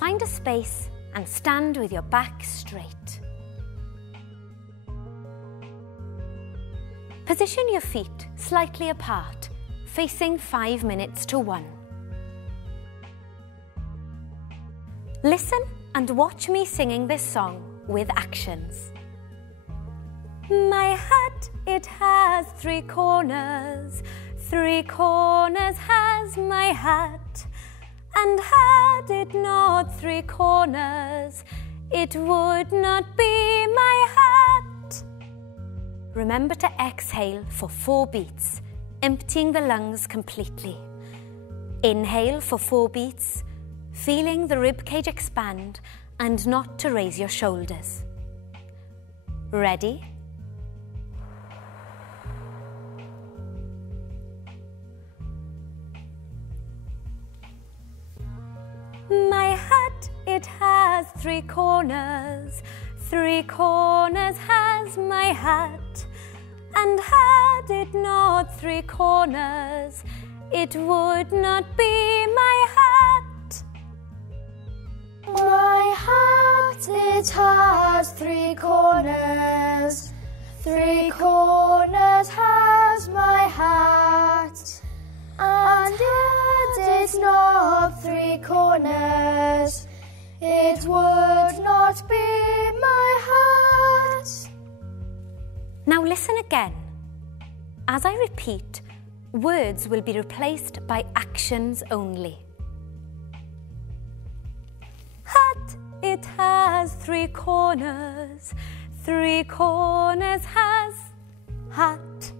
Find a space and stand with your back straight. Position your feet slightly apart, facing 5 minutes to 1. Listen and watch me singing this song with actions. My hat, it has 3 corners. 3 corners has my hat. And had it not 3 corners, it would not be my hat. Remember to exhale for 4 beats, emptying the lungs completely. Inhale for 4 beats, feeling the ribcage expand and not to raise your shoulders. Ready? My hat, it has 3 corners. 3 corners has my hat. And had it not 3 corners, it would not be my hat. My hat, it has 3 corners. 3 corners has my hat. And had it not 3 corners, it would not be my hat. Now listen again. As I repeat, words will be replaced by actions only. Hat, it has 3 corners. 3 corners has hat.